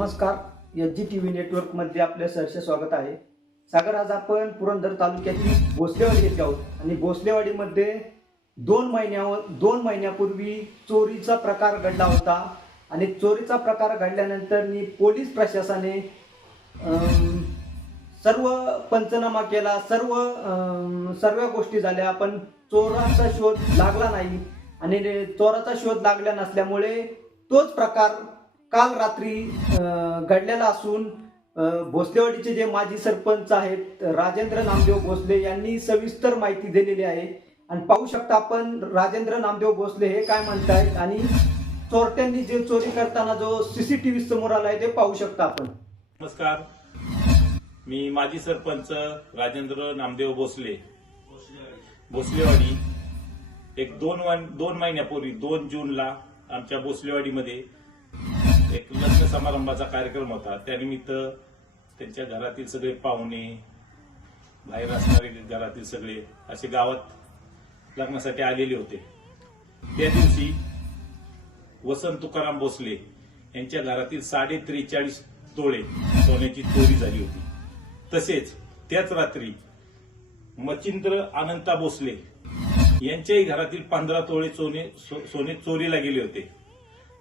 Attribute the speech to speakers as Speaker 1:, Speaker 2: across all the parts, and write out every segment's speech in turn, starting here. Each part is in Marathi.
Speaker 1: नमस्कार. एच जी टी व्ही नेटवर्कमध्ये आपले सहर्ष स्वागत आहे. सागर आज आपण पुरंदर तालुक्यातील भोसलेवाडी येथे आहोत. आणि भोसलेवाडीमध्ये दोन महिन्यावर दोन महिन्यापूर्वी चोरीचा प्रकार घडला होता. आणि चोरीचा प्रकार घडल्यानंतर मी पोलीस प्रशासनाने सर्व पंचनामा केला. सर्व सर्व गोष्टी झाल्या. पण चोराचा शोध लागला नाही. आणि चोराचा शोध लागला नसल्यामुळे तोच प्रकार काल रात्री घडलेला असून भोसलेवाडीचे जे माजी सरपंच आहेत राजेंद्र नामदेव भोसले यांनी सविस्तर माहिती दिलेली आहे. आणि पाहू शकता आपण राजेंद्र नामदेव भोसले हे काय म्हणतायत आणि चोरट्यांनी जे चोरी करताना जो सीसीटीव्ही समोर आलाय ते पाहू शकता आपण.
Speaker 2: नमस्कार. मी माजी सरपंच राजेंद्र नामदेव भोसले. भोसलेवाडी. एक दोन दोन महिन्यापूर्वी दोन जूनला आमच्या भोसलेवाडीमध्ये एक लग्न समारंभाचा कार्यक्रम होता. त्यानिमित्त त्यांच्या घरातील सगळे पाहुणे बाहेर असणारे घरातील सगळे असे गावात लग्नासाठी आलेले होते. त्या दिवशी वसंत तुकाराम भोसले यांच्या घरातील साडे त्रेचाळीस तोळे सोन्याची चोरी झाली होती. तसेच त्याच रात्री मचिंद्र अनंता भोसले यांच्याही घरातील पंधरा तोळे सोने सो- सोने चोरीला गेले होते.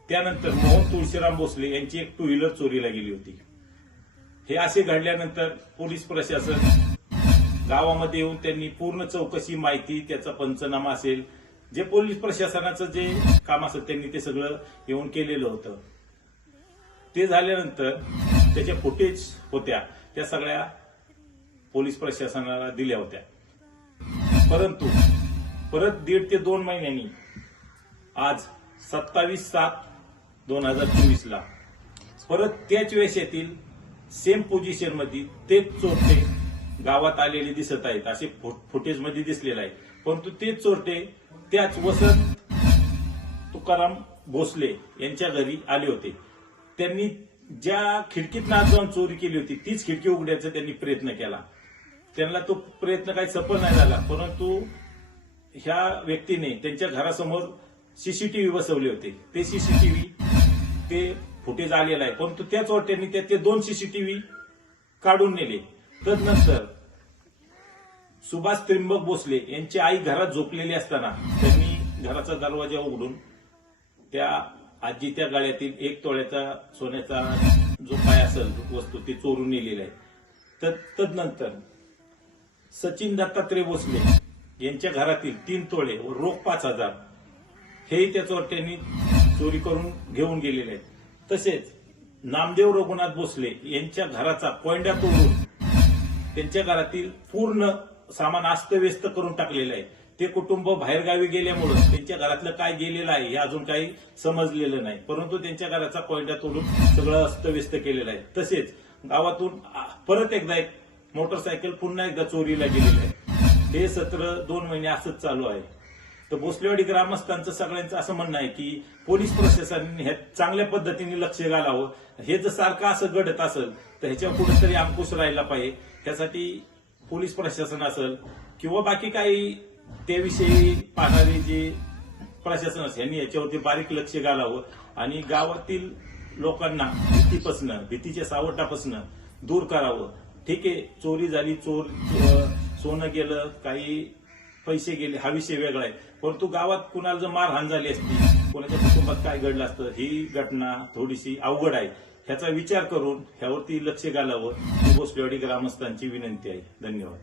Speaker 2: त्यानंतर मोहन तुळशीराम भोसले यांची एक टू व्हीलर चोरीला गेली होती. हे असे घडल्यानंतर पोलीस प्रशासन गावामध्ये येऊन त्यांनी पूर्ण चौकशी माहिती त्याचा पंचनामा असेल जे पोलीस प्रशासनाचं जे काम असेल त्यांनी ते सगळं येऊन केलेलं होतं. ते झाल्यानंतर त्याच्या फुटेज होत्या त्या सगळ्या पोलीस प्रशासनाला दिल्या होत्या. परंतु परत दीड ते दोन महिन्यांनी आज सत्तावीस सात दोन हजार चोवीस ला परत त्याच वेळेस येतील सेम पोझिशनमध्ये तेच चोरटे गावात आलेले दिसत आहेत. असे फुटेजमध्ये दिसलेलं आहे. परंतु तेच चोरटे त्याच वसंत तुकाराम भोसले यांच्या घरी आले होते. त्यांनी ज्या खिडकीत आत जाऊन चोरी केली होती तीच खिडकी उघड्याचा त्यांनी प्रयत्न केला. त्यांना तो प्रयत्न काही सफल नाही झाला. परंतु ह्या व्यक्तीने त्यांच्या घरासमोर सीसीटीव्ही बसवले होते. ते सीसीटीव्ही ते फुटेज आलेलं आहे. परंतु त्या चोरट्यांनी त्यातले दोन सीसीटीव्ही काढून नेले. तदनंतर सुभाष त्रिंबक भोसले यांची आई घरात झोपलेली असताना त्यांनी घराचा दरवाजा उघडून त्या आजी त्या गाळ्यातील एक तोळ्याचा सोन्याचा जो काय असेल वस्तू ती चोरून नेलेली आहे. तर तदनंतर सचिन दत्तात्रय भोसले यांच्या घरातील तीन तोळे व रोख पाच हजार हेही त्याच चोरट्यांनी चोरी करून घेऊन गेलेले आहेत. तसेच नामदेव रघुनाथ भोसले यांच्या घराचा कोंड्या तोडून त्यांच्या घरातील पूर्ण सामान अस्तव्यस्त करून टाकलेलं आहे. ते कुटुंब बाहेरगावी गेल्यामुळं त्यांच्या घरातलं काय गेलेलं आहे हे अजून काही समजलेलं नाही. परंतु त्यांच्या घराचा कोयडा तोडून सगळं अस्तव्यस्त केलेलं आहे. तसेच गावातून परत एकदा एक मोटरसायकल पुन्हा एकदा चोरीला गेलेलं आहे. हे सत्र दोन महिने असंच चालू आहे. तर भोसलेवाडी ग्रामस्थांचं सगळ्यांचं असं म्हणणं आहे की पोलीस प्रशासनाने ह्या चांगल्या पद्धतीने लक्ष घालावं. हे जर सारखं असं घडत असेल तर ह्याच्यावर कुठेतरी अंकुश राहिला पाहिजे. त्यासाठी पोलीस प्रशासन असेल किंवा बाकी काही त्याविषयी पाहणारे जे प्रशासन असेल यांनी याच्यावरती बारीक लक्ष घालावं. आणि गावातील लोकांना भीतीपासनं भीतीच्या सावटापासनं दूर करावं. ठीक आहे चोरी झाली चोर सोनं गेलं काही पैसे गेले हा विषय वेगळा आहे परंतु गावात कुणाला जर मारहाण झाली असती कोणाच्या कुटुंबात काय घडलं असतं ही घटना थोडीशी अवघड आहे. ह्याचा विचार करून ह्यावरती लक्ष घालावं. ही भोसलेवाडी ग्रामस्थांची विनंती आहे. धन्यवाद.